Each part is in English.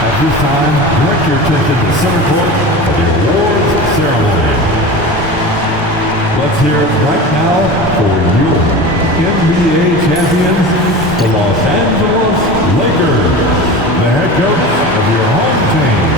At this time, direct your attention to the center court for the awards ceremony. Let's hear it right now for your NBA champions, the Los Angeles Lakers, the head coach of your home team.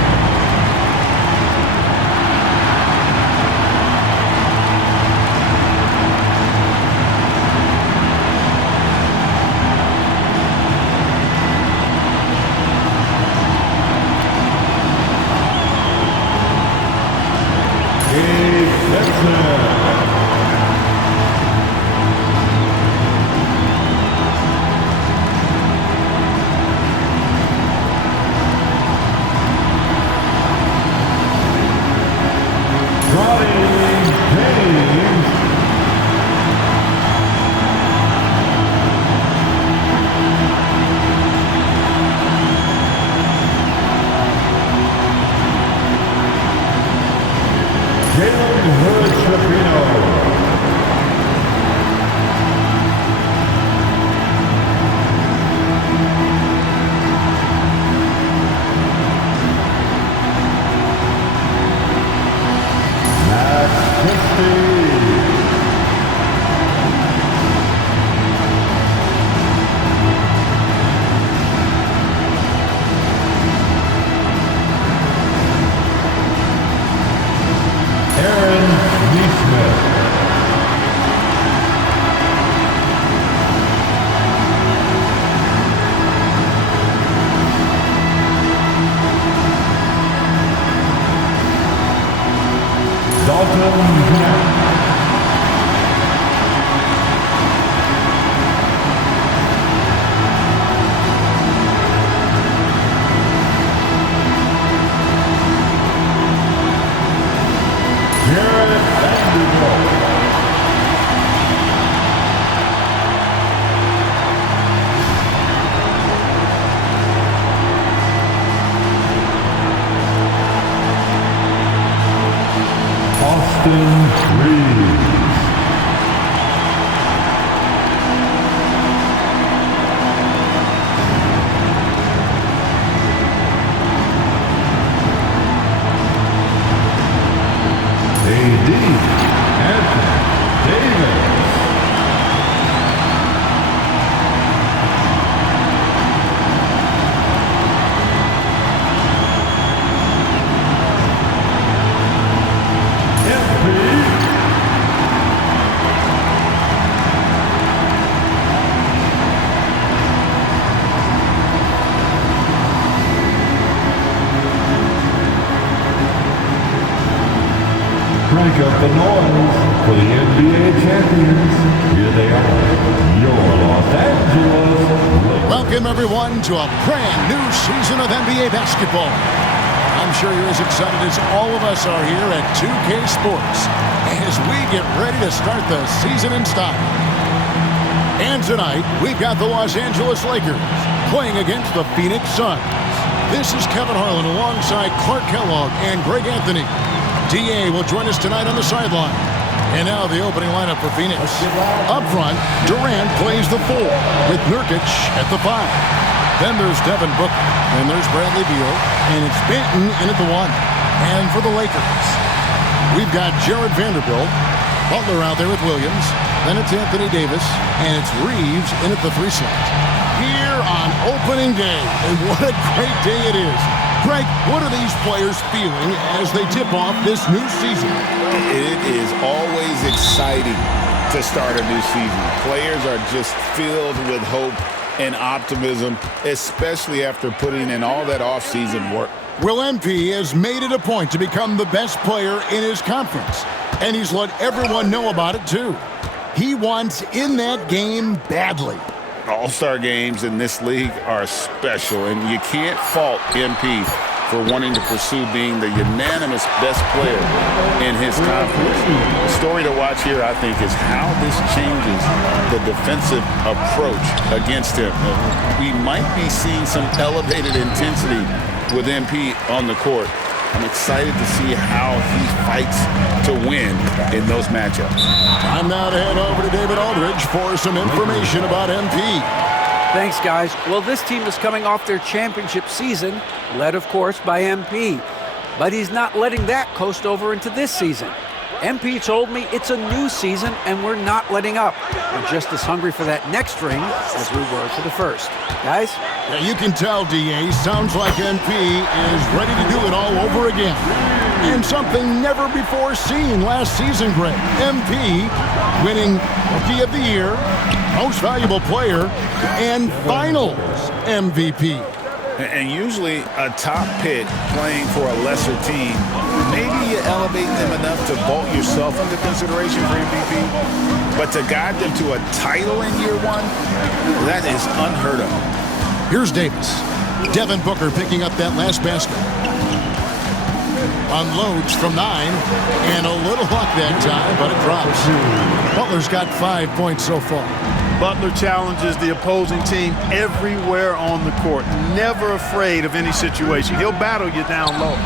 Crank up the noise for the NBA champions. Here they are, your Los Angeles Lakers. Welcome, everyone, to a brand new season of NBA basketball. I'm sure you're as excited as all of us are here at 2K Sports as we get ready to start the season in style. And tonight, we've got the Los Angeles Lakers playing against the Phoenix Suns. This is Kevin Harlan alongside Clark Kellogg and Greg Anthony. D.A. will join us tonight on the sideline. And now the opening lineup for Phoenix. Up front, Durant plays the 4 with Nurkic at the 5. Then there's Devin Booker. And there's Bradley Beal. And it's Benton in at the 1. And for the Lakers, we've got Jared Vanderbilt. Butler out there with Williams. Then it's Anthony Davis. And it's Reeves in at the 3 slot. Here on opening day. And what a great day it is. Greg, what are these players feeling as they tip off this new season? It exciting to start a new season. Players are just filled with hope and optimism, especially after putting in all that offseason work. Will MP has made it a point to become the best player in his conference, and he's let everyone know about it too. He wants in that game badly. All-star games in this league are special, and you can't fault MP for wanting to pursue being the unanimous best player in his conference. The story to watch here, I think, is how this changes the defensive approach against him. We might be seeing some elevated intensity with MP on the court. I'm excited to see how he fights to win in those matchups. I'm now to head over to David Aldridge for some information about MP. Thanks, guys. Well, this team is coming off their championship season, led, of course, by MP. But he's not letting that coast over into this season. MP told me it's a new season, and we're not letting up. We're just as hungry for that next ring as we were for the first. Guys? Yeah, you can tell, DA, sounds like MP is ready to do it all over again. And something never before seen last season, Greg. MP winning Rookie of the Year, Most Valuable Player, and Finals MVP. And usually a top pick playing for a lesser team, maybe you elevate them enough to vault yourself into consideration for MVP. But to guide them to a title in year one, that is unheard of. Here's Davis. Devin Booker picking up that last basket. Unloads from 9, and a little luck that time, but it drops. Butler's got 5 points so far. Butler challenges the opposing team everywhere on the court. Never afraid of any situation. He'll battle you down low.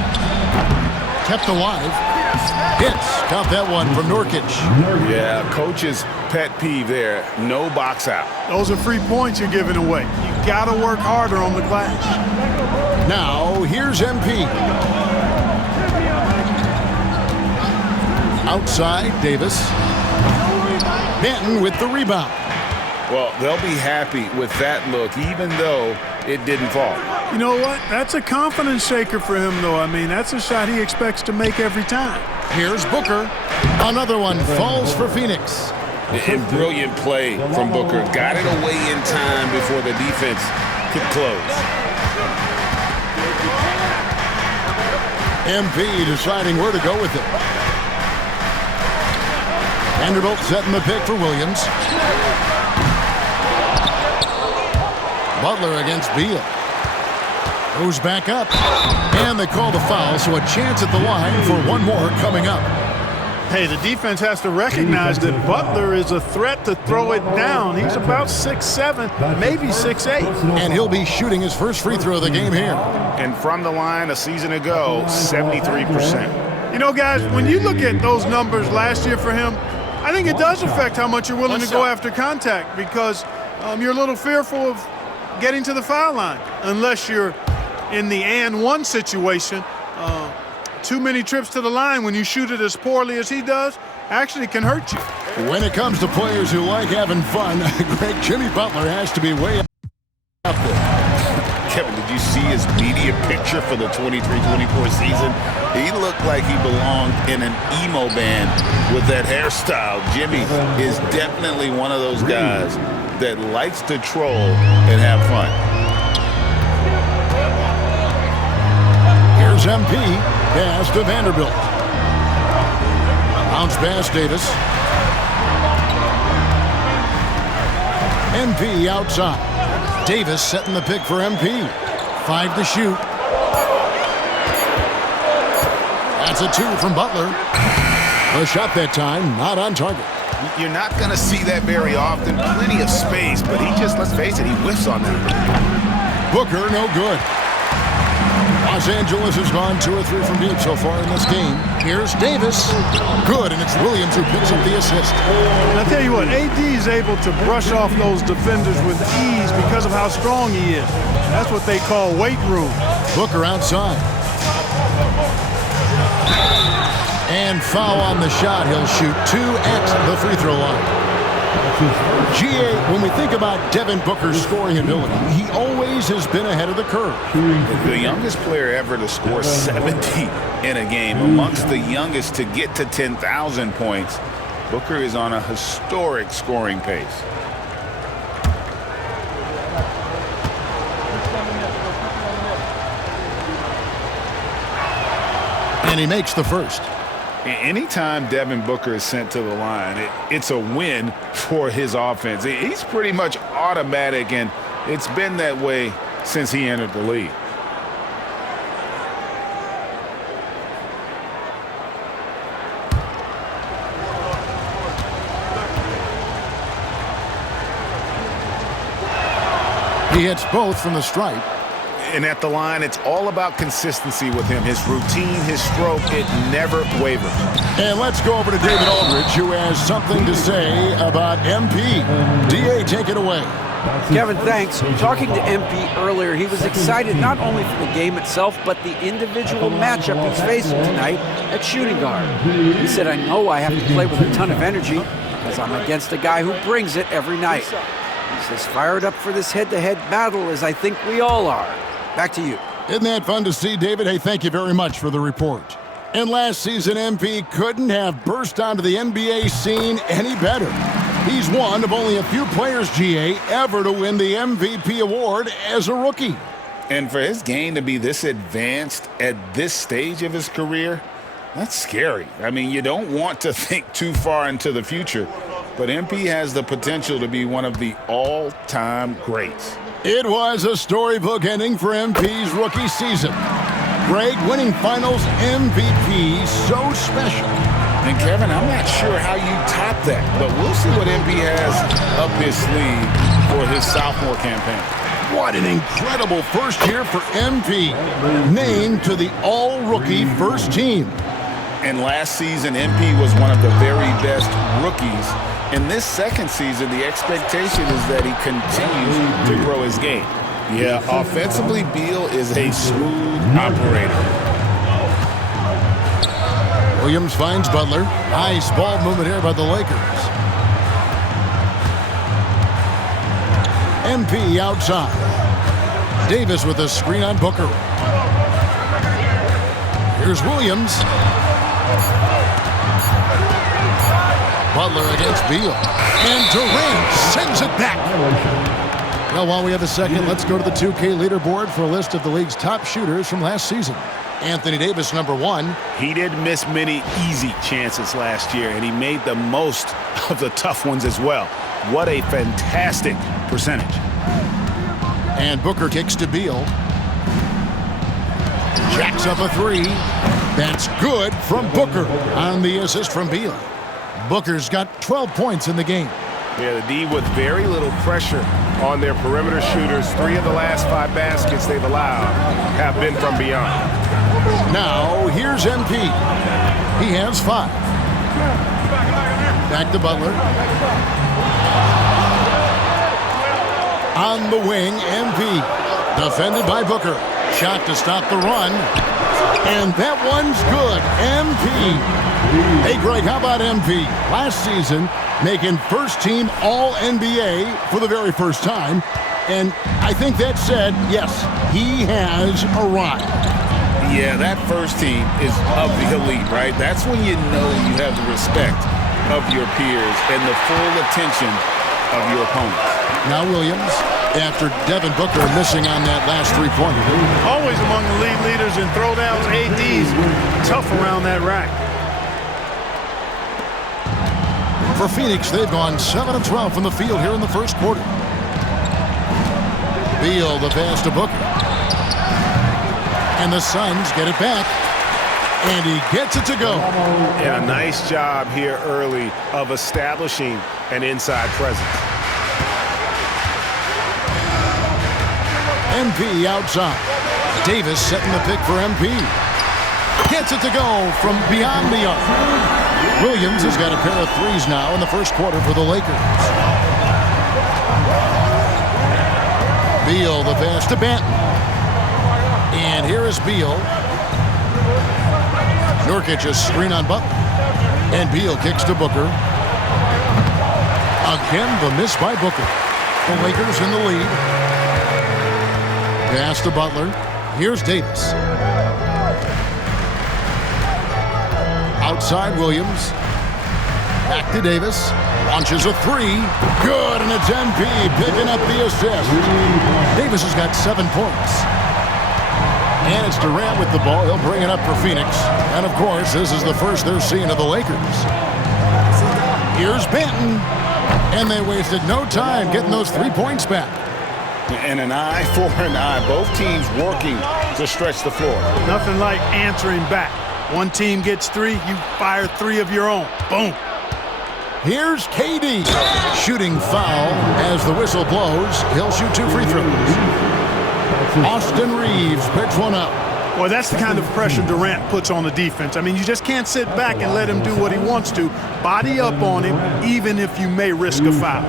Kept alive. Hits. Count that one from Nurkic. Yeah, coach's pet peeve there. No box out. Those are free points you're giving away. You got to work harder on the glass. Now, here's MP. Outside, Davis. Benton with the rebound. Well, they'll be happy with that look, even though it didn't fall. You know what? That's a confidence shaker for him, though. I mean, that's a shot he expects to make every time. Here's Booker. Another one falls for Phoenix. And brilliant play from Booker. Got it away in time before the defense could close. MP deciding where to go with it. Vanderbilt setting the pick for Williams. Butler against Beal. Goes back up. And they call the foul, so a chance at the line for one more coming up. Hey, the defense has to recognize that Butler is a threat to throw it down. He's about 6'7", maybe 6'8". And he'll be shooting his first free throw of the game here. And from the line a season ago, 73%. You know, guys, when you look at those numbers last year for him, I think it does affect how much you're willing to go after contact because you're a little fearful of getting to the foul line unless you're in the and one situation. Too many trips to the line when you shoot it as poorly as he does actually can hurt you. When it comes to players who like having fun, Greg, Jimmy Butler has to be way up there. Kevin, did you see his media picture for the 23-24 season? He looked like he belonged in an emo band with that hairstyle. Jimmy is definitely one of those guys that likes to troll and have fun. Here's MP. Pass to Vanderbilt. Bounce pass, Davis. MP outside. Davis setting the pick for MP. 5 to shoot. That's a 2 from Butler. The shot that time, not on target. You're not going to see that very often. Plenty of space, but he just, let's face it, he whiffs on that. Booker, no good. Los Angeles has gone 2 or 3 from deep so far in this game. Here's Davis. Good, and it's Williams who picks up the assist. And I'll tell you what, AD is able to brush off those defenders with ease because of how strong he is. That's what they call weight room. Booker outside. And foul on the shot. He'll shoot 2 at the free throw line. GA, when we think about Devin Booker's scoring ability, he always has been ahead of the curve. The youngest player ever to score 70 in a game, amongst the youngest to get to 10,000 points. Booker is on a historic scoring pace. And he makes the first. Anytime Devin Booker is sent to the line, it's a win for his offense. He's pretty much automatic, and it's been that way since he entered the league. He hits both from the stripe. And at the line, it's all about consistency with him. His routine, his stroke, it never wavers. And let's go over to David Aldridge, who has something to say about MP. D.A., take it away. Kevin, thanks. Talking to MP earlier, he was excited not only for the game itself, but the individual matchup he's facing tonight at shooting guard. He said, I know I have to play with a ton of energy because I'm against a guy who brings it every night. He says, fired up for this head-to-head battle as I think we all are. Back to you. Isn't that fun to see, David? Hey, thank you very much for the report. And last season, MP couldn't have burst onto the NBA scene any better. He's one of only a few players, GA, ever to win the MVP award as a rookie. And for his game to be this advanced at this stage of his career, that's scary. I mean, you don't want to think too far into the future, but MP has the potential to be one of the all-time greats. It was a storybook ending for MP's rookie season. Greg, winning finals MVP, so special. And Kevin, I'm not sure how you top that, but we'll see what MP has up his sleeve for his sophomore campaign. What an incredible first year for MP. Named to the all-rookie first team. And last season, MP was one of the very best rookies. In this second season, the expectation is that he continues to grow his game. Yeah, offensively, Beal is a smooth operator. Williams finds Butler. Nice ball movement here by the Lakers. MP outside. Davis with a screen on Booker. Here's Williams. Butler against Beal. And Durant sends it back. Well, while we have a second, let's go to the 2K leaderboard for a list of the league's top shooters from last season. Anthony Davis, number one. He didn't miss many easy chances last year, and he made the most of the tough ones as well. What a fantastic percentage. And Booker kicks to Beal. Jacks up a three. That's good from Booker on the assist from Beal. Booker's got 12 points in the game. Yeah, the D with very little pressure on their perimeter shooters. 3 of the last 5 baskets they've allowed have been from beyond. Now, here's MP. He has 5. Back to Butler. On the wing, MP. Defended by Booker. Shot to stop the run. And that one's good. MP. Hey, Greg, how about MP? Last season, making first-team All-NBA for the very first time. And I think that said, yes, he has arrived. Yeah, that first team is of the elite, right? That's when you know you have the respect of your peers and the full attention of your opponents. Now Williams, after Devin Booker missing on that last three-pointer. Always among the league leaders in throwdowns. AD's tough around that rack. For Phoenix, they've gone 7 of 12 from the field here in the first quarter. Beal, the pass to Booker. And the Suns get it back. And he gets it to go. Yeah, nice job here early of establishing an inside presence. MP outside. Davis setting the pick for MP. Gets it to go from beyond the arc. Williams has got a pair of threes now in the first quarter for the Lakers. Beal, the pass to Benton. And here is Beal. Nurkic a screen on Butler. And Beal kicks to Booker. Again, the miss by Booker. The Lakers in the lead. Pass to Butler. Here's Davis. Outside Williams. Back to Davis. Launches a three. Good, and it's MP picking up the assist. Davis has got 7 points. And it's Durant with the ball. He'll bring it up for Phoenix. And, of course, this is the first they're seeing of the Lakers. Here's Benton. And they wasted no time getting those 3 points back. And an eye for an eye. Both teams working to stretch the floor. Nothing like answering back. One team gets 3, you fire 3 of your own. Boom. Here's KD. Shooting foul as the whistle blows. He'll shoot 2 free throws. Austin Reeves picks one up. Well, that's the kind of pressure Durant puts on the defense. I mean, you just can't sit back and let him do what he wants to. Body up on him, even if you may risk a foul.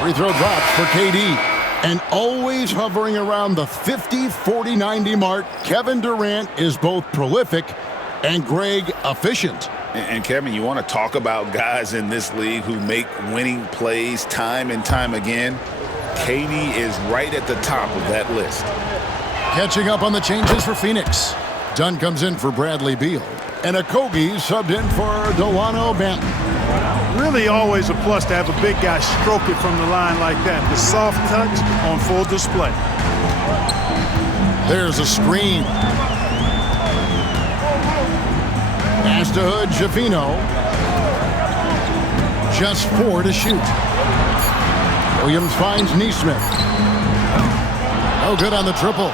Free throw drops for KD. And always hovering around the 50, 40, 90 mark, Kevin Durant is both prolific and, Greg, efficient. And Kevin, you want to talk about guys in this league who make winning plays time and time again? KD is right at the top of that list. Catching up on the changes for Phoenix. Dunn comes in for Bradley Beal. And Okogie subbed in for Delano Banton. Really always a plus to have a big guy stroke it from the line like that. The soft touch on full display. There's a screen. Pass to Hood, Javino. Just 4 to shoot. Williams finds Neesmith. No good on the triple.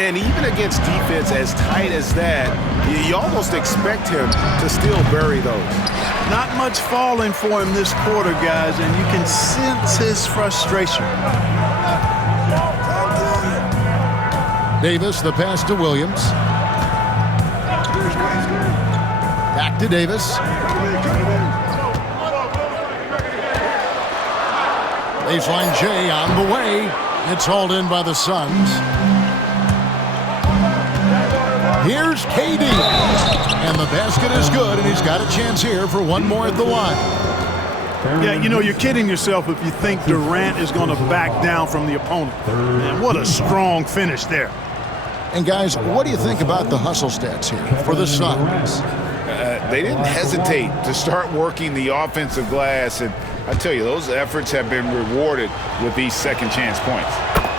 And even against defense as tight as that, you almost expect him to still bury those. Not much falling for him this quarter, guys, and you can sense his frustration. Davis, the pass to Williams. Back to Davis. Baseline J on the way. It's hauled in by the Suns. Here's KD. And the basket is good, and he's got a chance here for one more at the line. Yeah, you know, you're kidding yourself if you think Durant is going to back down from the opponent. Man, what a strong finish there. And, guys, what do you think about the hustle stats here for the Suns? They didn't hesitate to start working the offensive glass, and I tell you, those efforts have been rewarded with these second chance points.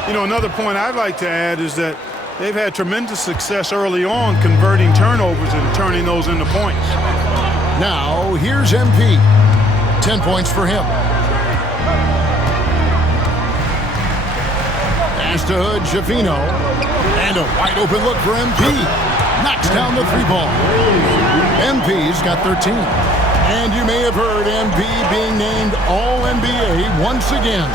You know, another point I'd like to add is that they've had tremendous success early on converting turnovers and turning those into points. Now, here's MP. 10 points for him. Pass to Hood, Javino. And a wide open look for MP. Knocks down the 3-ball. MP's got 13. And you may have heard MP being named All-NBA once again.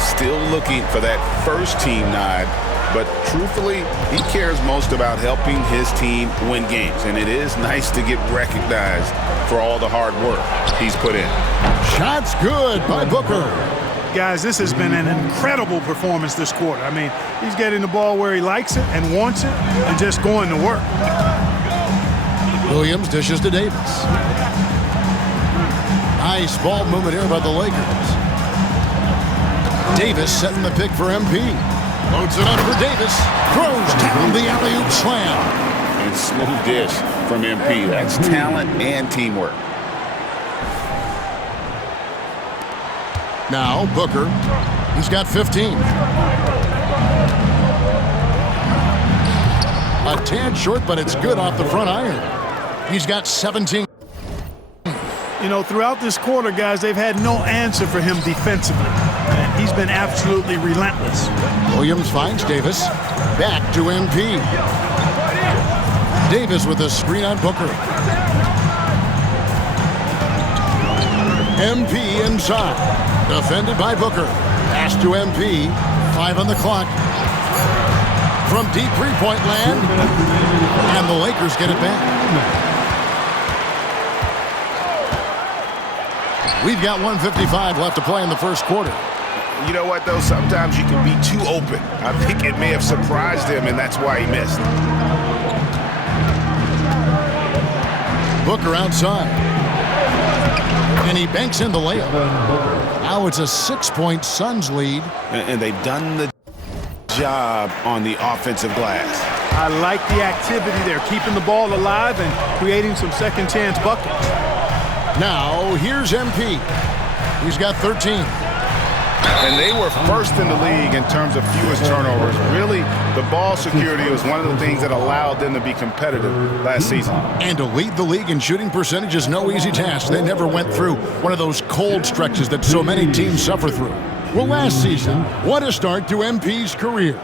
Still looking for that first team nod. But truthfully, he cares most about helping his team win games. And it is nice to get recognized for all the hard work he's put in. Shots good by Booker. Guys, this has been an incredible performance this quarter. I mean, he's getting the ball where he likes it and wants it and just going to work. Williams dishes to Davis. Nice ball movement here by the Lakers. Davis setting the pick for MP. Loads it up for Davis. Throws down the alley-oop slam. And smooth dish from MP. That's talent and teamwork. Now Booker. He's got 15. A tad short, but it's good off the front iron. He's got 17. You know, throughout this quarter, guys, they've had no answer for him defensively. And he's been absolutely relentless. Williams finds Davis. Back to MP. Davis with a screen on Booker. MP inside. Defended by Booker. Pass to MP. 5 on the clock. From deep three-point land. And the Lakers get it back. We've got 1:55 left to play in the first quarter. You know what, though? Sometimes you can be too open. I think it may have surprised him, and that's why he missed. Booker outside. And he banks in the layup. Now it's a 6-point Suns lead. And they've done the job on the offensive glass. I like the activity there, keeping the ball alive and creating some second chance buckets. Now here's MP. He's got 13. And they were first in the league in terms of fewest turnovers. Really, the ball security was one of the things that allowed them to be competitive last season. And to lead the league in shooting percentage is no easy task. They never went through one of those cold stretches that so many teams suffer through. Well, last season, what a start to MP's career.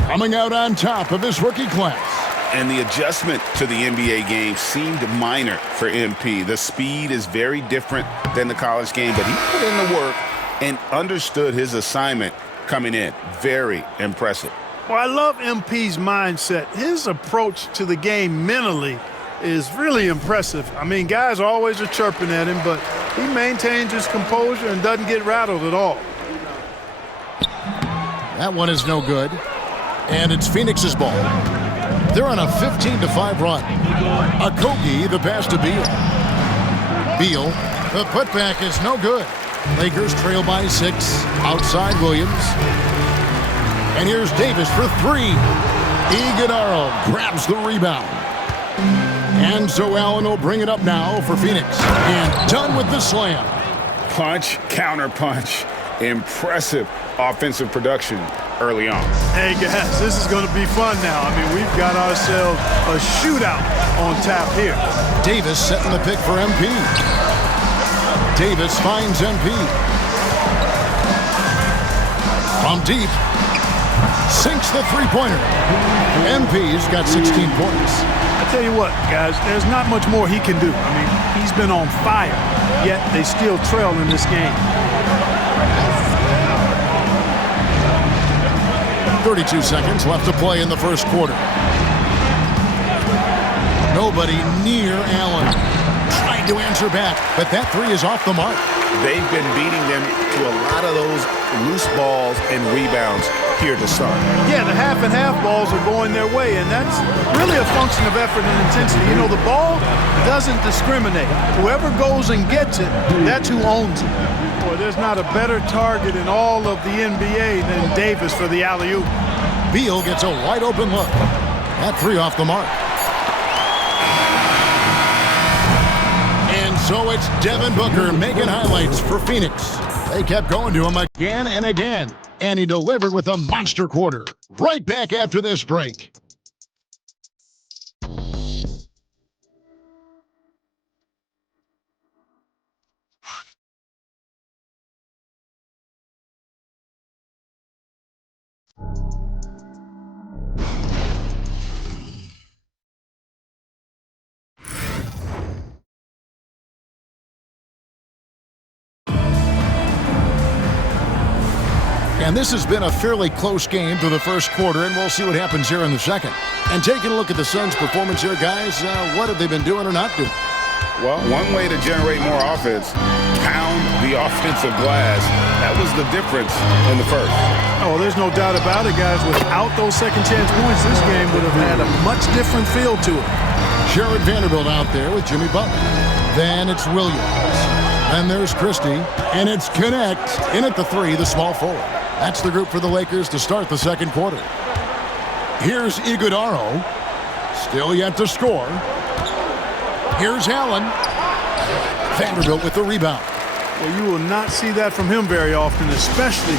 Coming out on top of his rookie class. And the adjustment to the NBA game seemed minor for MP. The speed is very different than the college game, but he put in the work and understood his assignment coming in. Very impressive. Well, I love MP's mindset. His approach to the game mentally is really impressive. I mean, guys always are chirping at him, but he maintains his composure and doesn't get rattled at all. That one is no good. And it's Phoenix's ball. They're on a 15-5 run. Okogie, the pass to Beal. Beal, the putback is no good. Lakers trail by 6. Outside Williams. And here's Davis for 3. Iguodala grabs the rebound. And so Allen will bring it up now for Phoenix. And done with the slam. Punch, counter punch. Impressive offensive production early on. Hey, guys, this is going to be fun now. I mean, we've got ourselves a shootout on tap here. Davis setting the pick for MP. Davis finds MP. From deep. Sinks the three-pointer. MP's got 16 points. I tell you what, guys, there's not much more he can do. I mean, he's been on fire, yet they still trail in this game. 32 seconds left to play in the first quarter. Nobody near Allen. Trying to answer back, but that three is off the mark. They've been beating them to a lot of those loose balls and rebounds here to start. Yeah, the half and half balls are going their way, and that's really a function of effort and intensity. You know, the ball doesn't discriminate. Whoever goes and gets it, that's who owns it. Boy, there's not a better target in all of the NBA than Davis for the alley-oop. Beal gets a wide open look. That three off the mark. And so it's Devin Booker making highlights for Phoenix. They kept going to him again and again, and he delivered with a monster quarter. Right back after this break. And this has been a fairly close game through the first quarter, and we'll see what happens here in the second. And taking a look at the Suns' performance here, guys, what have they been doing or not doing? Well, one way to generate more offense, pound the offensive glass. That was the difference in the first. Oh, there's no doubt about it, guys. Without those second chance points, this game would have had a much different feel to it. Jared Vanderbilt out there with Jimmy Butler. Then it's Williams. Then there's Christie. And it's Connect in at the three, the small forward. That's the group for the Lakers to start the second quarter. Here's Iguodala. Still yet to score. Here's Allen. Vanderbilt with the rebound. Well, you will not see that from him very often, especially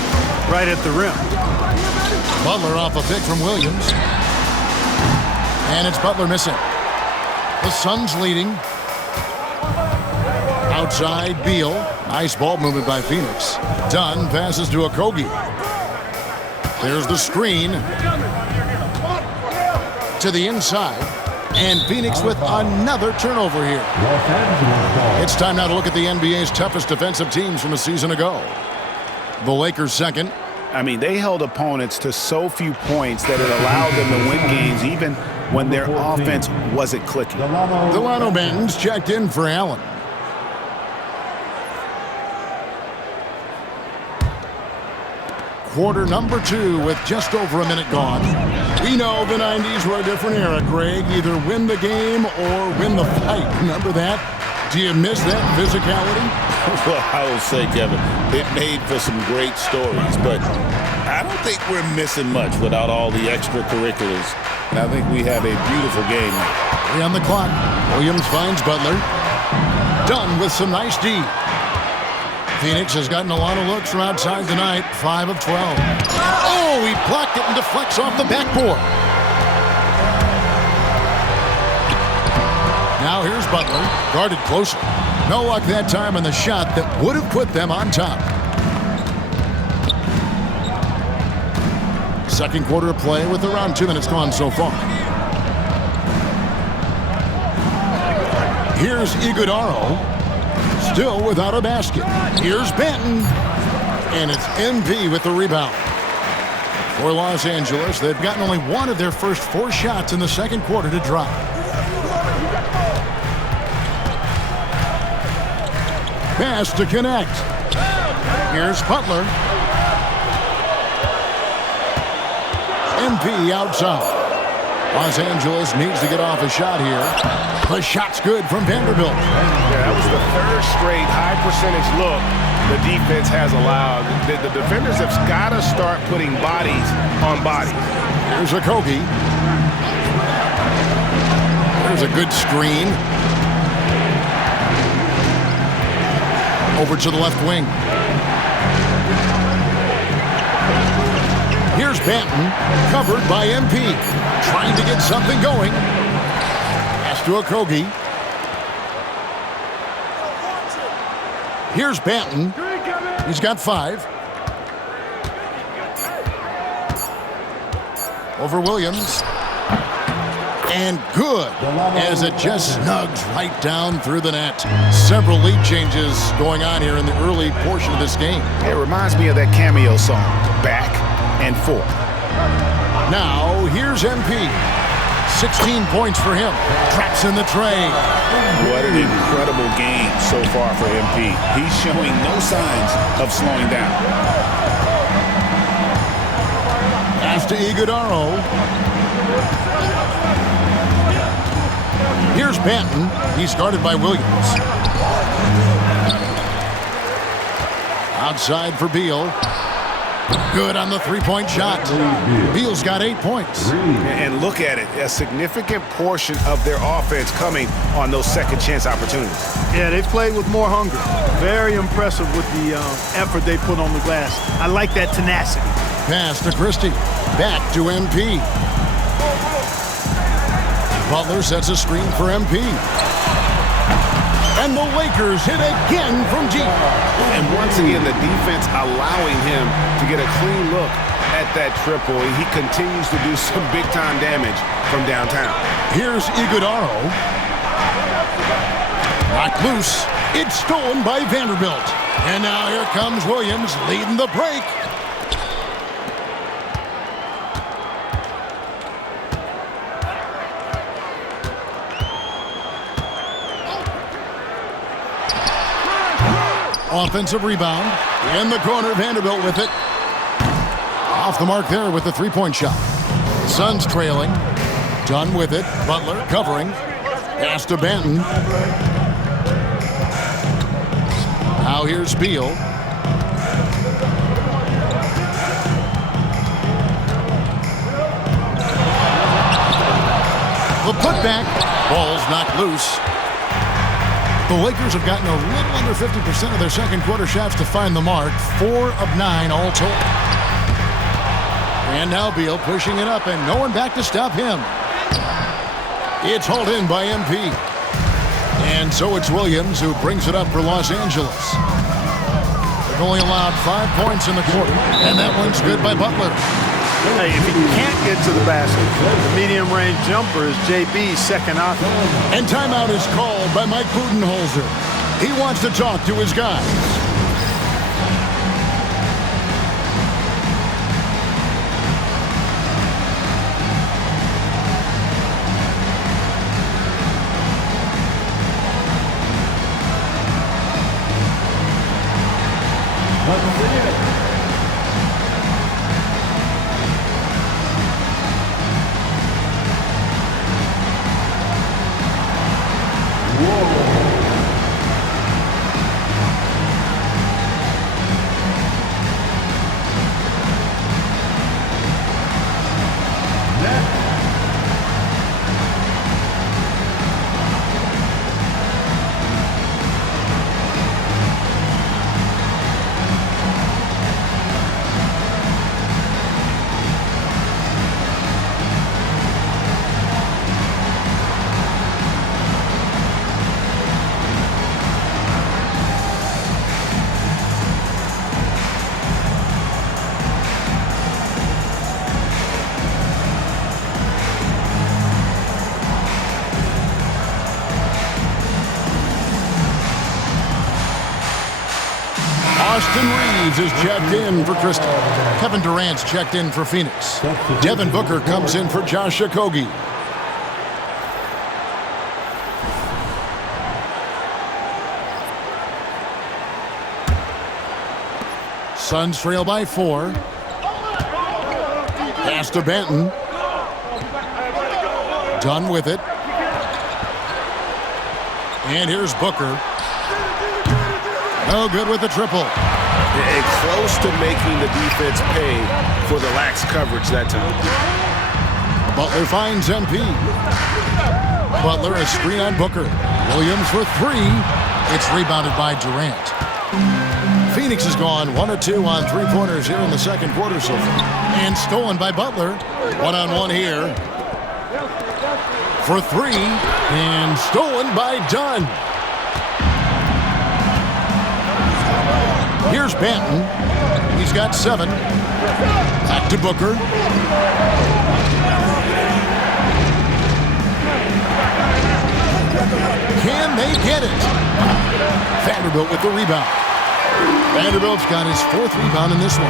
right at the rim. Butler off a pick from Williams. And it's Butler missing. The Suns leading. Outside Beal. Nice ball movement by Phoenix. Dunn passes to Okogie. There's the screen. To the inside. And Phoenix with another turnover here. It's time now to look at the NBA's toughest defensive teams from a season ago. The Lakers second. I mean, they held opponents to so few points that it allowed them to win games even when their offense wasn't clicking. Delano Bangs checked in for Allen. Quarter number 2 with just over a minute gone. We know the 90s were a different era, Greg. Either win the game or win the fight. Remember that? Do you miss that physicality? Well, I will say, Kevin, it made for some great stories, but I don't think we're missing much without all the extracurriculars. And I think we have a beautiful game now. 3 on the clock. Williams finds Butler. Done with some nice D. Phoenix has gotten a lot of looks from outside tonight. 5 of 12. Oh, he blocked it and deflects off the backboard. Now here's Butler, guarded closer. No luck that time on the shot that would have put them on top. Second quarter of play with around 2 minutes gone so far. Here's Iguodaro, still without a basket. Here's Benton, and it's MP with the rebound. For Los Angeles, they've gotten only one of their first 4 shots in the second quarter to drop. Pass to connect. Here's Butler. MP outside. Los Angeles needs to get off a shot here. The shot's good from Vanderbilt. Yeah, that was the 3rd straight high percentage look the defense has allowed. The defenders have got to start putting bodies on bodies. Here's a Kogi. There's a good screen. Over to the left wing. Here's Benton, covered by MP. Trying to get something going. Pass to Okogie. Here's Benton. He's got 5. Over Williams. And good, as it just snugs right down through the net. Several lead changes going on here in the early portion of this game. It reminds me of that cameo song, Back and Forth. Now, here's MP. 16 points for him. Traps in the tray. What an incredible game so far for MP. He's showing no signs of slowing down. Pass to Iguodaro. Here's Benton. He's guarded by Williams. Outside for Beal. Good on the 3-point shot. Beal's got 8 points. And look at it. A significant portion of their offense coming on those second chance opportunities. Yeah, they've played with more hunger. Very impressive with the effort they put on the glass. I like that tenacity. Pass to Christie. Back to MP. Butler sets a screen for MP. And the Lakers hit again from deep. And once again, the defense allowing him to get a clean look at that triple. He continues to do some big-time damage from downtown. Here's Iguodaro. Knocked loose. It's stolen by Vanderbilt. And now here comes Williams leading the break. Offensive rebound. In the corner, Vanderbilt with it. Off the mark there with the 3-point shot. Suns trailing. Done with it. Butler covering. Pass to Benton. Now here's Beal. The putback. Ball's knocked loose. The Lakers have gotten a little under 50% of their second quarter shots to find the mark. 4 of 9 all told. And now Beal pushing it up and no one back to stop him. It's hauled in by MP. And so it's Williams who brings it up for Los Angeles. They've only allowed 5 points in the quarter. And that one's good by Butler. Hey, if he can't get to the basket, the medium-range jumper is JB's second option. And timeout is called by Mike Budenholzer. He wants to talk to his guys. Let's see it. Whoa. Austin Reeves is checked in for Crystal. Kevin Durant's checked in for Phoenix. Devin Booker comes in for Josh Okogie. Suns trail by 4. Pass to Benton. Done with it. And here's Booker. No good with the triple. And close to making the defense pay for the lax coverage that time. Butler finds MP. Butler a screen on Booker. Williams for 3. It's rebounded by Durant. Phoenix has gone 1 of 2 on three-pointers here in the second quarter so far. And stolen by Butler. One-on-one here. For 3. And stolen by Dunn. Here's Benton. He's got 7. Back to Booker. Can they get it? Vanderbilt with the rebound. Vanderbilt's got his 4th rebound in this one.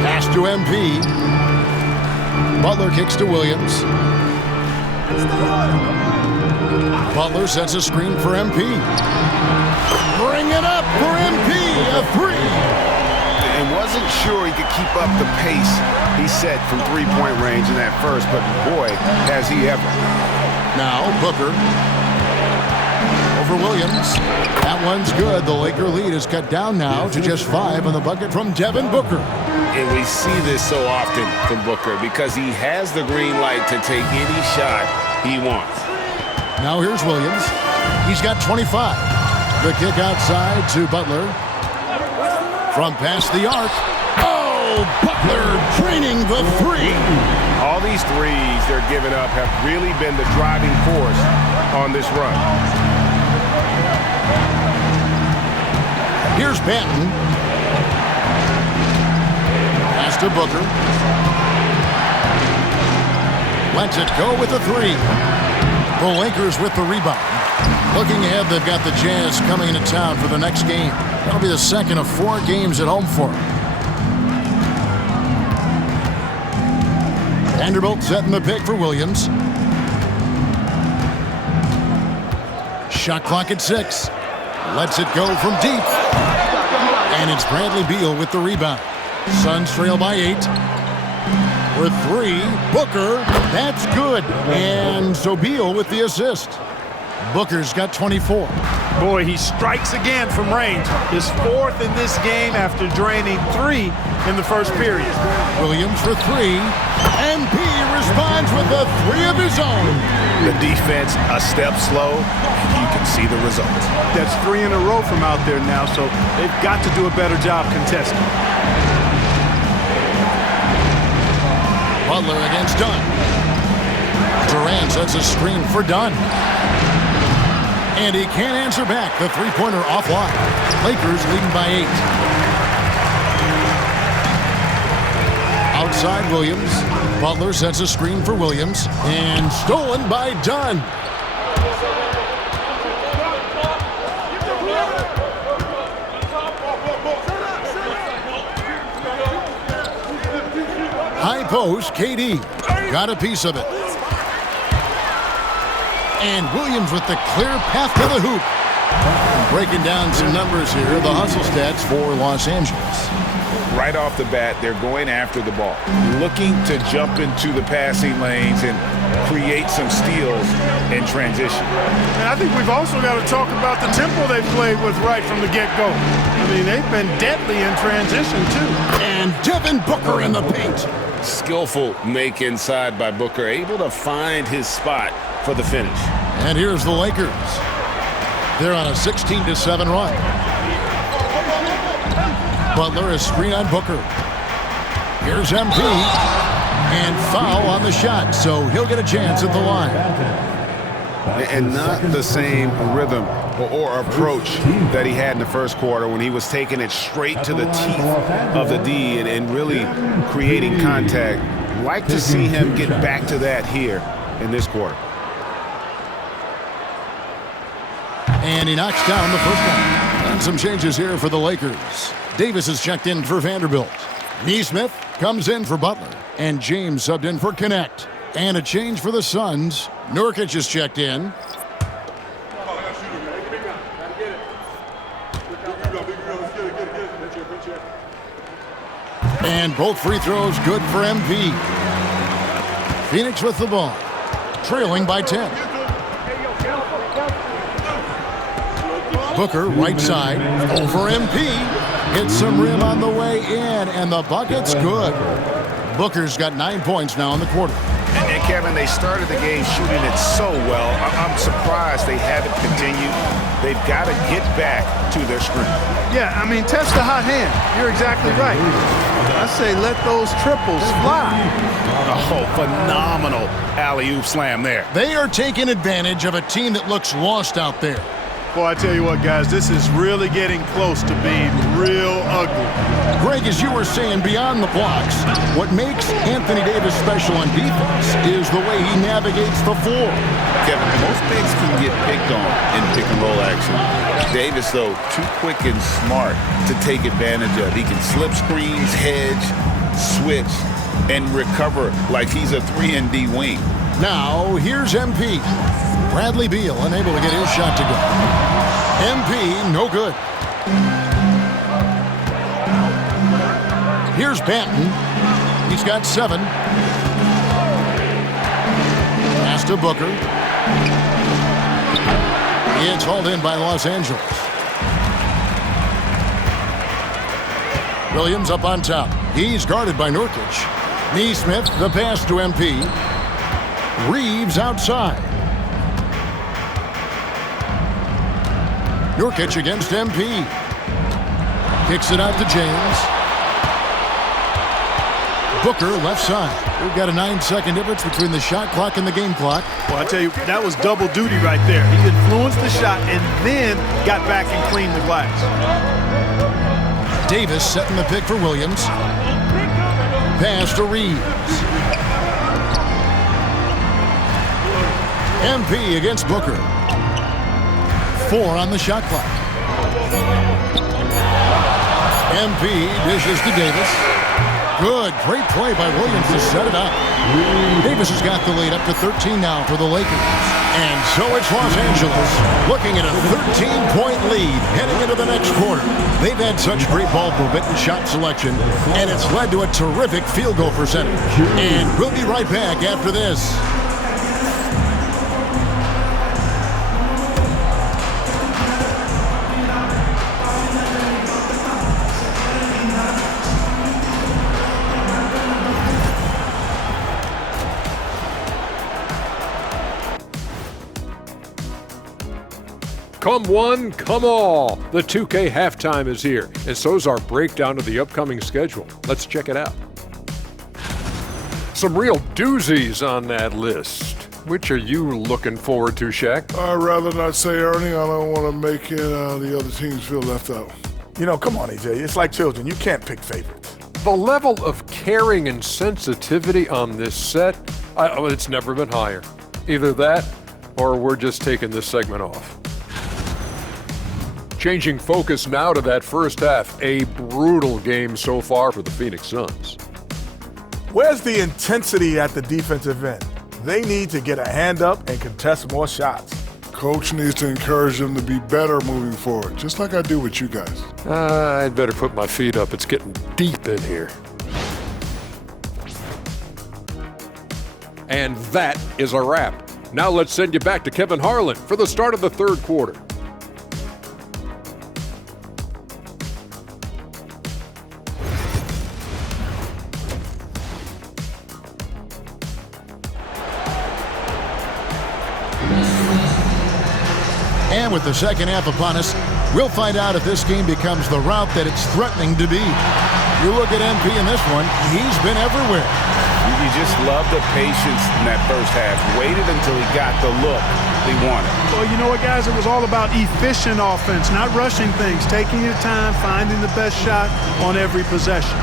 Pass to MP. Butler kicks to Williams. Butler sets a screen for MP. Bring it up for MP. A 3. And wasn't sure he could keep up the pace he set from three-point range in that first, but boy, has he ever. Now Booker. Over Williams. That one's good. The Laker lead is cut down now to just 5 on the bucket from Devin Booker. And we see this so often from Booker because he has the green light to take any shot he wants. Now here's Williams. He's got 25. The kick outside to Butler. From past the arc. Oh, Butler draining the 3. All these threes they're giving up have really been the driving force on this run. Here's Benton. Pass to Booker. Lets it go with the 3. The Lakers with the rebound. Looking ahead, they've got the Jazz coming into town for the next game. That'll be the second of 4 games at home for them. Vanderbilt setting the pick for Williams. Shot clock at 6. Lets it go from deep. And it's Bradley Beal with the rebound. Suns trail by 8. For 3, Booker. That's good. And so Beal with the assist. Booker's got 24. Boy, he strikes again from range. His 4th in this game after draining 3 in the first period. Williams for 3. MP responds with a 3 of his own. The defense a step slow. You can see the result. That's 3 in a row from out there now, so they've got to do a better job contesting. Butler against Dunn. Durant sets a screen for Dunn. And he can't answer back. The three-pointer offline. Lakers leading by 8. Outside Williams. Butler sets a screen for Williams. And stolen by Dunn. High post, KD. Got a piece of it. And Williams with the clear path to the hoop. Breaking down some numbers here, the hustle stats for Los Angeles. Right off the bat, they're going after the ball, looking to jump into the passing lanes and create some steals in transition. And I think we've also got to talk about the tempo they played with right from the get-go. I mean, they've been deadly in transition, too. And Devin Booker in the paint. Skillful make inside by Booker, able to find his spot for the finish. And here's the Lakers. They're on a 16-7 run. Butler a screen on Booker. Here's MP. And foul on the shot, so he'll get a chance at the line. And not the same rhythm or approach that he had in the first quarter when he was taking it straight to the teeth of the D and really creating contact. Like to see him get back to that here in this quarter. And he knocks down the first one. And some changes here for the Lakers. Davis is checked in for Vanderbilt. Neesmith comes in for Butler. And James subbed in for Connect. And a change for the Suns. Nurkic is checked in. And both free throws good for MP. Phoenix with the ball, trailing by 10. Booker, right side, over MP. Hits some rim on the way in, and the bucket's good. Booker's got 9 points now in the quarter. And Kevin, they started the game shooting it so well. I'm surprised they haven't continued. They've got to get back to their screen. Yeah, I mean, test the hot hand. You're exactly right. I say let those triples fly. Oh, phenomenal alley-oop slam there. They are taking advantage of a team that looks lost out there. Boy, I tell you what, guys, this is really getting close to being real ugly. Greg, as you were saying, beyond the blocks, what makes Anthony Davis special on defense is the way he navigates the floor. Kevin, most bigs can get picked on in pick-and-roll action. Davis, though, too quick and smart to take advantage of. He can slip screens, hedge, switch, and recover like he's a 3-and-D wing. Now, here's MP. Bradley Beal unable to get his shot to go. MP, no good. Here's Banton. He's got 7. Pass to Booker. It's hauled in by Los Angeles. Williams up on top. He's guarded by Nurkic. Neesmith, the pass to MP. Reeves outside. Nurkic against MP. Kicks it out to James. Booker left side. We've got a 9-second difference between the shot clock and the game clock. Well, I tell you, that was double duty right there. He influenced the shot and then got back and cleaned the glass. Davis setting the pick for Williams. Pass to Reeves. MP against Booker. 4 on the shot clock. MP dishes to Davis. Good, great play by Williams to set it up. Davis has got the lead up to 13 now for the Lakers. And so it's Los Angeles looking at a 13-point lead heading into the next quarter. They've had such great ball movement and shot selection, and it's led to a terrific field goal percentage. And we'll be right back after this. Come one, come all. The 2K halftime is here, and so's our breakdown of the upcoming schedule. Let's check it out. Some real doozies on that list. Which are you looking forward to, Shaq? I'd rather not say, Ernie. I don't want to make the other teams feel left out. You know, come on, AJ. It's like children. You can't pick favorites. The level of caring and sensitivity on this set, it's never been higher. Either that, or we're just taking this segment off. Changing focus now to that first half. A brutal game so far for the Phoenix Suns. Where's the intensity at the defensive end? They need to get a hand up and contest more shots. Coach needs to encourage them to be better moving forward, just like I do with you guys. I'd better put my feet up. It's getting deep in here. And that is a wrap. Now let's send you back to Kevin Harlan for the start of the third quarter. And with the second half upon us, we'll find out if this game becomes the route that it's threatening to be. You look at MP in this one, he's been everywhere. You just love the patience in that first half. Waited until he got the look he wanted. Well, you know what, guys? It was all about efficient offense, not rushing things, taking your time, finding the best shot on every possession.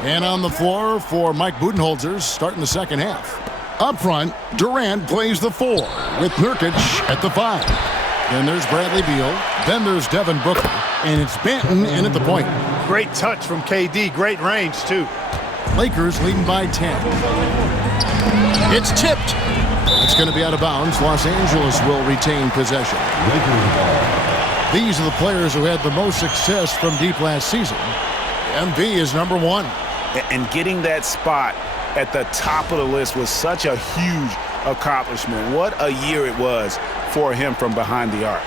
And on the floor for Mike Budenholzer starting the second half. Up front, Durant plays the 4 with Nurkic at the 5. Then there's Bradley Beal. Then there's Devin Booker. And it's Banton in at the point. Great touch from KD. Great range, too. Lakers leading by 10. It's tipped. It's going to be out of bounds. Los Angeles will retain possession. These are the players who had the most success from deep last season. MB is number 1. And getting that spot at the top of the list was such a huge accomplishment. What a year it was for him from behind the arc.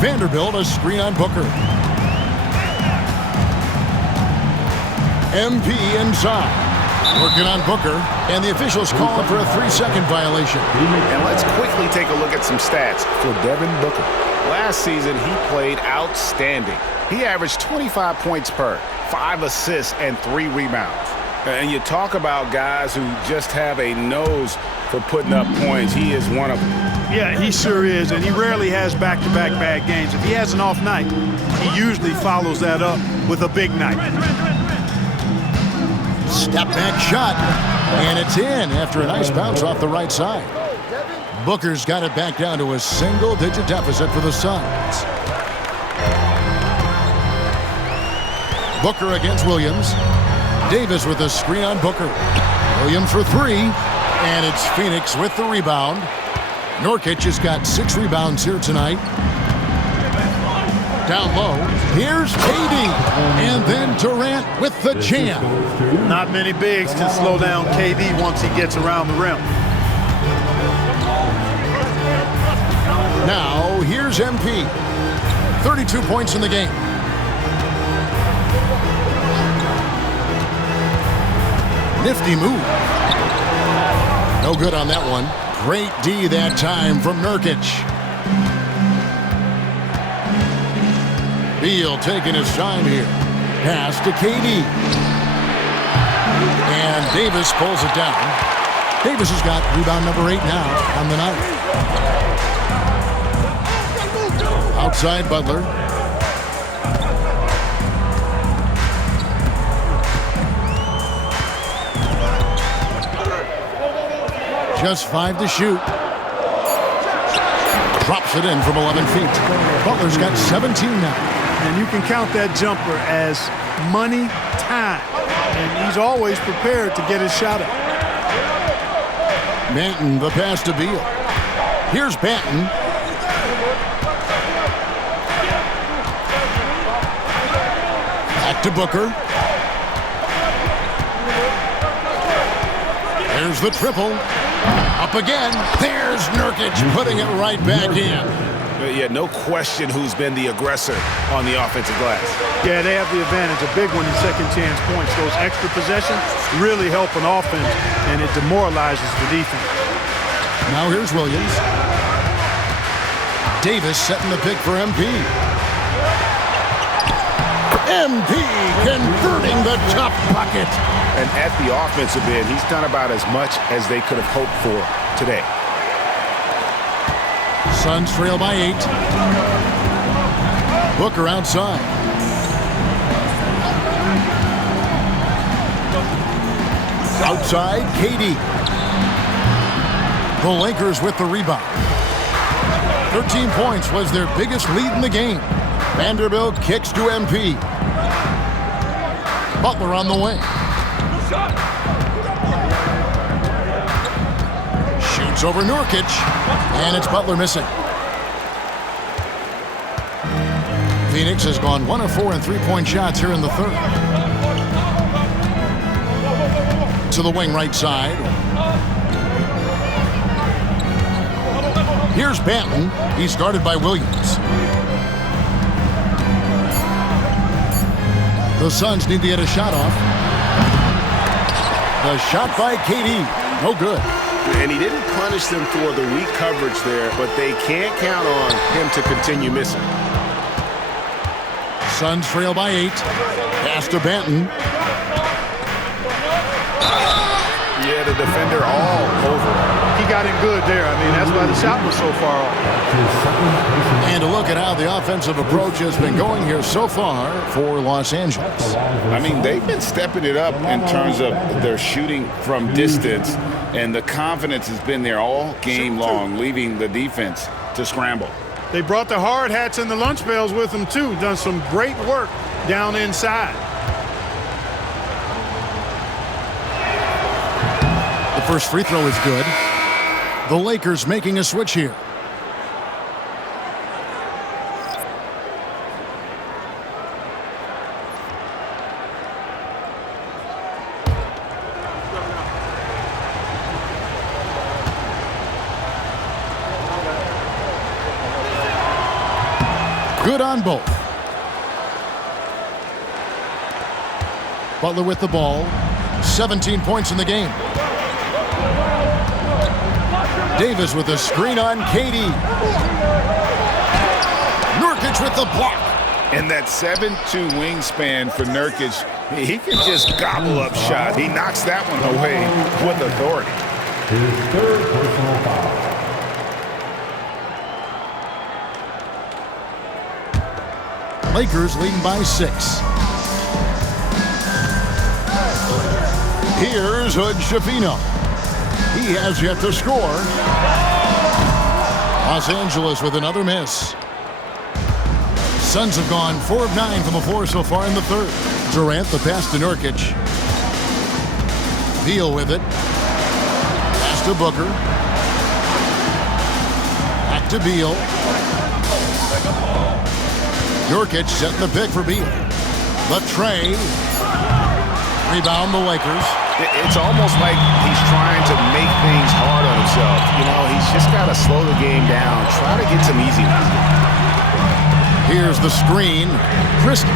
Vanderbilt, a screen on Booker. MP inside. Working on Booker, and the officials call him for a 3-second violation. And let's quickly take a look at some stats for Devin Booker. Last season, he played outstanding. He averaged 25 points per, 5 assists, and 3 rebounds. And you talk about guys who just have a nose for putting up points. He is one of them. Yeah, he sure is, and he rarely has back-to-back bad games. If he has an off night, he usually follows that up with a big night. Step back shot, and it's in after a nice bounce off the right side. Booker's got it back down to a single-digit deficit for the Suns. Booker against Williams. Davis with a screen on Booker. Williams for 3, and it's Phoenix with the rebound. Nurkic has got 6 rebounds here tonight. Down low, here's KD, and then Durant with the jam. Not many bigs can slow down KD once he gets around the rim. Now, here's MP. 32 points in the game. Nifty move. No good on that one. Great D that time from Nurkic. Beal taking his time here. Pass to KD. And Davis pulls it down. Davis has got rebound number 8 now on the night. Outside Butler. Just 5 to shoot. Drops it in from 11 feet. Butler's got 17 now. And you can count that jumper as money time. And he's always prepared to get his shot up. Banton, the pass to Beal. Here's Banton. Back to Booker. There's the triple. Up again. There's Nurkic putting it right back in. Yeah, no question who's been the aggressor on the offensive glass. Yeah, they have the advantage. A big one in second chance points. Those extra possessions really help an offense, and it demoralizes the defense. Now here's Williams. Davis setting the pick for MP. MP converting the top bucket. And at the offensive end, he's done about as much as they could have hoped for today. Suns trail by 8. Booker outside. Outside, KD. The Lakers with the rebound. 13 points was their biggest lead in the game. Vanderbilt kicks to MP. Butler on the wing. Shoots over Nurkic, and it's Butler missing. Phoenix has gone 1 of 4 in three-point shots here in the third. To the wing right side. Here's Banton. He's guarded by Williams. The Suns need to get a shot off. The shot by KD. No good. And he didn't punish them for the weak coverage there, but they can't count on him to continue missing. Suns trail by 8. Pass to Banton. Yeah, the defender all over. He got in good there. I mean, that's why the shot was so far off. And a look at how the offensive approach has been going here so far for Los Angeles. I mean, they've been stepping it up in terms of their shooting from distance, and the confidence has been there all game long, leaving the defense to scramble. They brought the hard hats and the lunch pails with them, too. Done some great work down inside. The first free throw is good. The Lakers making a switch here. Good on both. Butler with the ball. 17 points in the game. Davis with a screen on KD. Nurkic with the block. And that 7'2" wingspan for Nurkic, he can just gobble up shot. He knocks that one away with authority. His third personal foul. Lakers leading by 6. Here's Hood Schifino. He has yet to score. Los Angeles with another miss. Suns have gone 4 of 9 from the floor so far in the third. Durant the pass to Nurkic. Beal with it. Pass to Booker. Back to Beal. Nurkic setting the pick for Beal. The tray. Rebound the Lakers. It's almost like he's trying to make things hard on himself. You know, he's just got to slow the game down. Try to get some easy ones. Here's the screen. Christie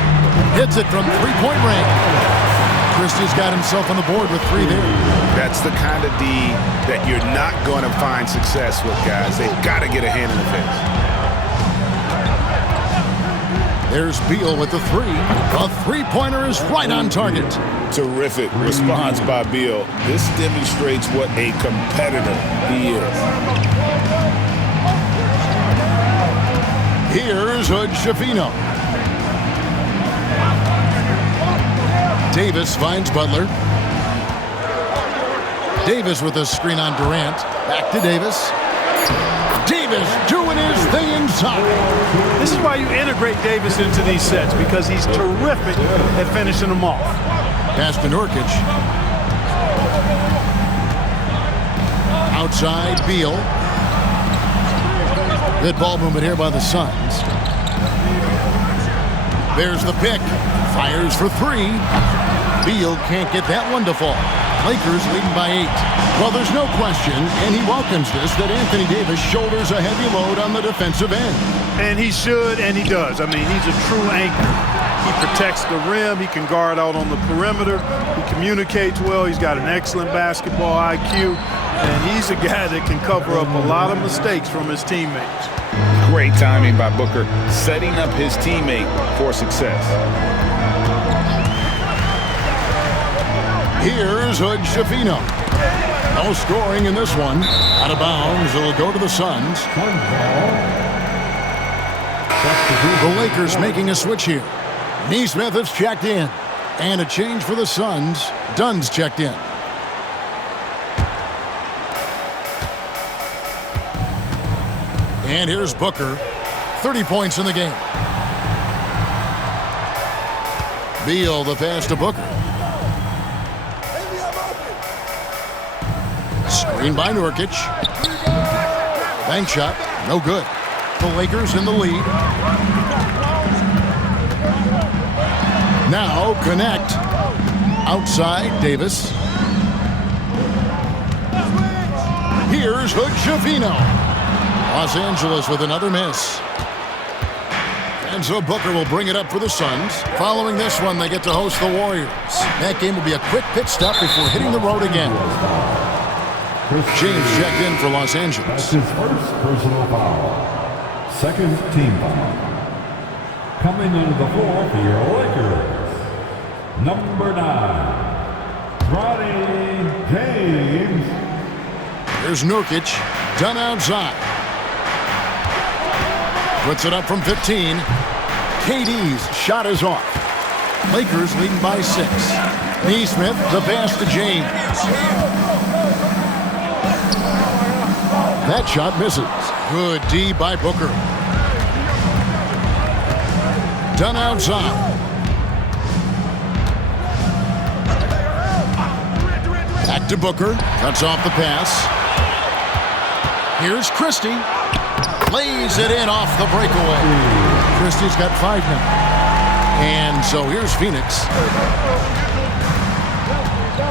hits it from three-point range. Christie's got himself on the board with 3 there. That's the kind of D that you're not going to find success with, guys. They've got to get a hand in the face. There's Beal with the 3. A three-pointer is right on target. Terrific response by Beal. This demonstrates what a competitor he is. Here's Hood Schifino. Davis finds Butler. Davis with a screen on Durant. Back to Davis. Davis doing his thing inside. This is why you integrate Davis into these sets, because he's terrific at finishing them off. Pass to Nurkic. Outside, Beal. Good ball movement here by the Suns. There's the pick. Fires for 3. Beal can't get that one to fall. Lakers leading by 8. Well, there's no question, and he welcomes this, that Anthony Davis shoulders a heavy load on the defensive end. And he should, and he does. I mean, he's a true anchor. He protects the rim. He can guard out on the perimeter. He communicates well. He's got an excellent basketball IQ. And he's a guy that can cover up a lot of mistakes from his teammates. Great timing by Booker, setting up his teammate for success. Here's Hood Schifino. No scoring in this one. Out of bounds. It'll go to the Suns. The Lakers making a switch here. Neesmith has checked in. And a change for the Suns. Dunn's checked in. And here's Booker. 30 points in the game. Beal the pass to Booker. Screen by Nurkic. Bank shot. No good. The Lakers in the lead. Now connect. Outside, Davis. Here's Hood Schifino. Los Angeles with another miss. And so Booker will bring it up for the Suns. Following this one, they get to host the Warriors. That game will be a quick pit stop before hitting the road again. James checked in for Los Angeles. That's his first personal foul. Second team foul. Coming onto the floor for your Lakers, number 9, Ronnie James. There's Nurkic, done outside. Puts it up from 15. KD's shot is off. Lakers leading by 6. Neesmith, the pass to James. That shot misses. Good D by Booker. Done outside. Back to Booker. Cuts off the pass. Here's Christie. Lays it in off the breakaway. Christie's got 5 now. And so here's Phoenix.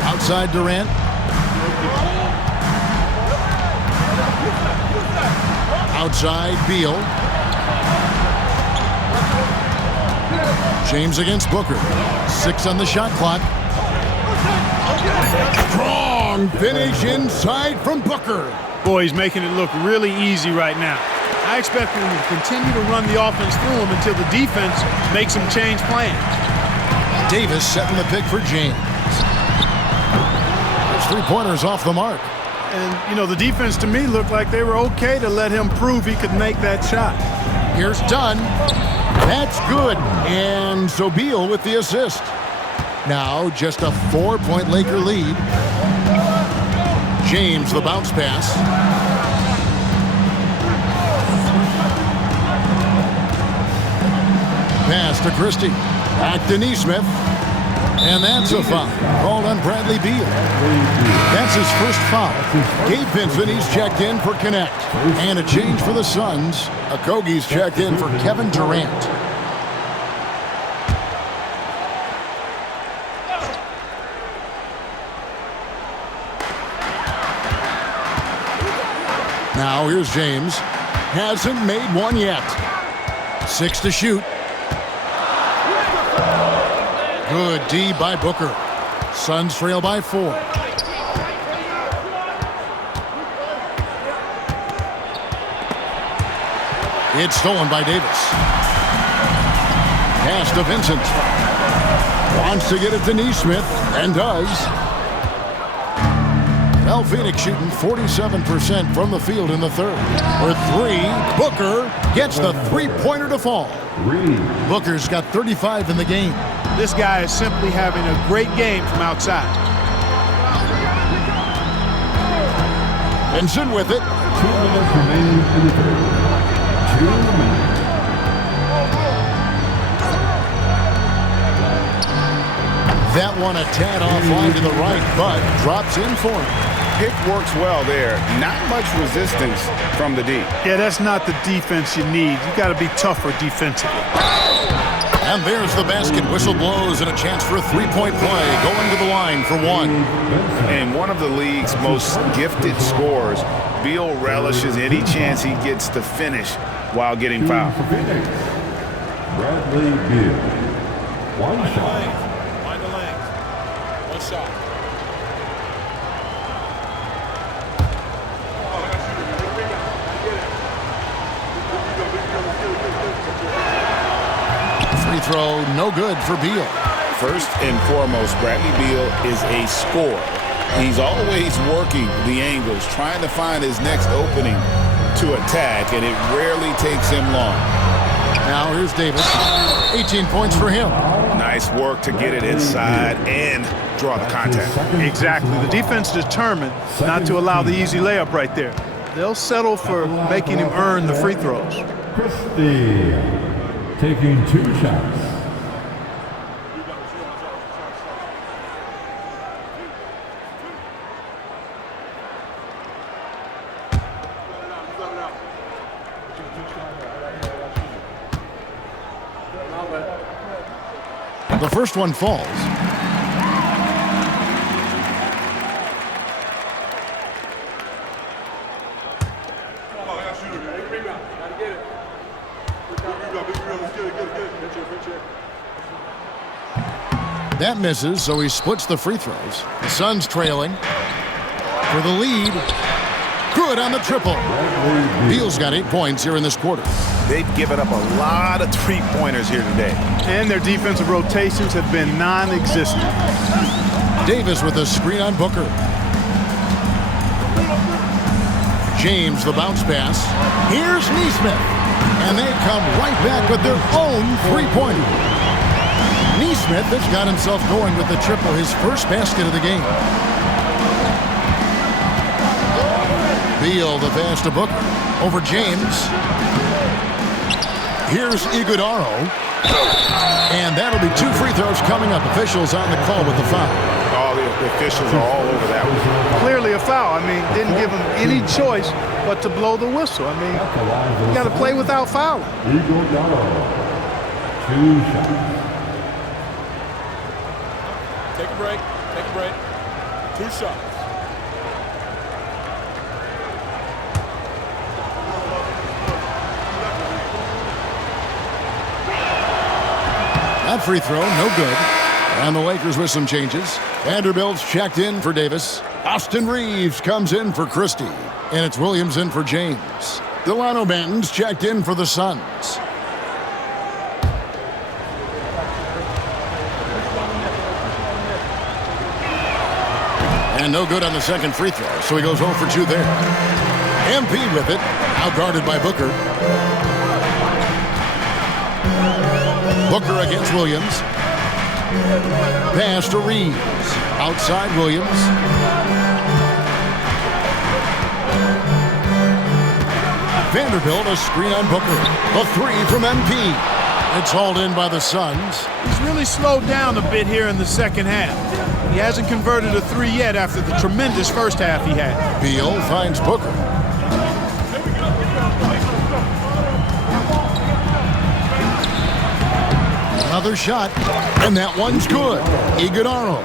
Outside Durant. Outside Beal. James against Booker. 6 on the shot clock. Strong finish inside from Booker. Boy, he's making it look really easy right now. I expect him to continue to run the offense through him until the defense makes him change plans. Davis setting the pick for James. There's 3-pointers off the mark. And, you know, the defense to me looked like they were okay to let him prove he could make that shot. Here's Dunn. That's good. And so Beal with the assist. Now just a 4-point Laker lead. James, the bounce pass. Pass to Christie. Back to Neesmith. And that's a foul called on Bradley Beal. That's his first foul. Gabe Vincent, he's checked in for Connect. And a change for the Suns. Okogie's checked in for Kevin Durant. Now here's James. Hasn't made one yet. 6 to shoot. Good D by Booker. Suns trail by 4. It's stolen by Davis. Pass to Vincent. Wants to get it to Neesmith, and does. Well, Phoenix shooting 47% from the field in the third. For 3, Booker gets the 3-pointer to fall. Booker's got 35 in the game. This guy is simply having a great game from outside. Vincent with it. 2 minutes remaining in the third. 2 minutes. That one a tad offline to the right, but drops in for him. Pick works well there. Not much resistance from the D. Yeah, that's not the defense you need. You got to be tougher defensively. And there's the basket. Whistle blows and a chance for a 3-point play. Going to the line for 1. And one of the league's most gifted scorers, Beal relishes any chance he gets to finish while getting fouled. Bradley Beal. 1 shot. Find the lanes. 1 shot. Free throw, no good for Beal. First and foremost, Bradley Beal is a scorer. He's always working the angles, trying to find his next opening to attack, and it rarely takes him long. Now here's Davis. 18 points for him. Nice work to get it inside and draw the contact. Exactly. The defense determined not to allow the easy layup right there. They'll settle for making him earn the free throws. Christie taking 2 shots. The first one falls. That misses, so he splits the free throws. The Suns trailing for the lead. Good on the triple. Beal's got 8 points here in this quarter. They've given up a lot of 3-pointers here today. And their defensive rotations have been non-existent. Davis with a screen on Booker. James, the bounce pass. Here's Neesmith. And they come right back with their own three-pointer. Neesmith has got himself going with the triple, his first basket of the game. Beal the pass to Booker. Over James. Here's Iguodaro. And that'll be 2 free throws coming up. Officials on the call with the foul. Oh, the officials are all over that one. Clearly a foul. I mean, didn't give him any choice but to blow the whistle. I mean, you got to play without fouling. Iguodaro, 2 shots. Take a break. Take a break. 2 shots. That free throw, no good. And the Lakers with some changes. Vanderbilt's checked in for Davis. Austin Reeves comes in for Christie. And it's Williams in for James. Delano Banton's checked in for the Suns. And no good on the second free throw, so he goes 0 for 2 there. MP with it, outguarded by Booker. Booker against Williams. Pass to Reeves. Outside Williams. Vanderbilt a screen on Booker. A 3 from MP. It's hauled in by the Suns. He's really slowed down a bit here in the second half. He hasn't converted a 3 yet after the tremendous first half he had. Beal finds Booker. Another shot, and that one's good. Iguodaro.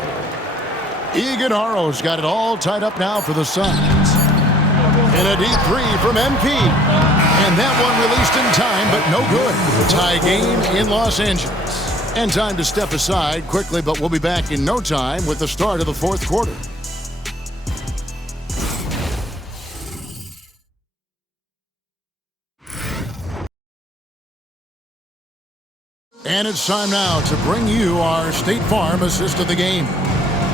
Iguodaro's got it all tied up now for the Suns. And a deep 3 from MP. And that one released in time, but no good. Tie game in Los Angeles. And time to step aside quickly, but we'll be back in no time with the start of the fourth quarter. And it's time now to bring you our State Farm assist of the game.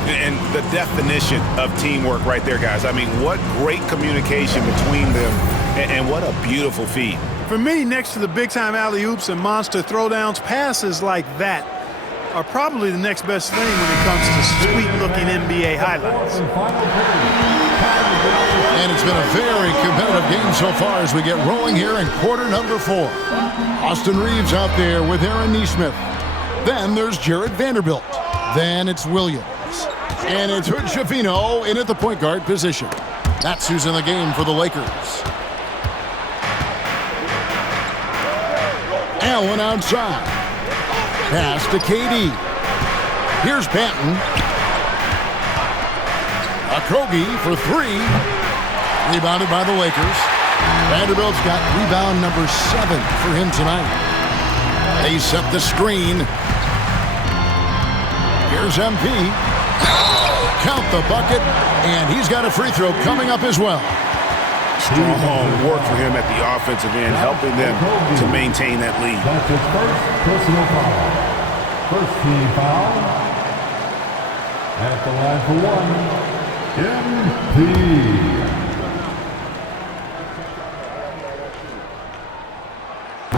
And the definition of teamwork right there, guys. I mean, what great communication between them, and what a beautiful feed. For me, next to the big-time alley-oops and monster throwdowns, passes like that are probably the next best thing when it comes to sweet-looking NBA highlights. And it's been a very competitive game so far as we get rolling here in quarter number 4. Austin Reeves out there with Aaron Neesmith. Then there's Jared Vanderbilt. Then it's Williams. And it's Hood Schifino in at the point guard position. That's who's in the game for the Lakers. Allen outside. Pass to KD. Here's Banton. Okogie for 3. Rebounded by the Lakers. Vanderbilt's got rebound number 7 for him tonight. They set the screen. Here's MP. Count the bucket, and he's got a free throw coming up as well. Strong work for him at the offensive end, helping them to maintain that lead. That's his first personal foul. First team foul. At the line for 1, MP.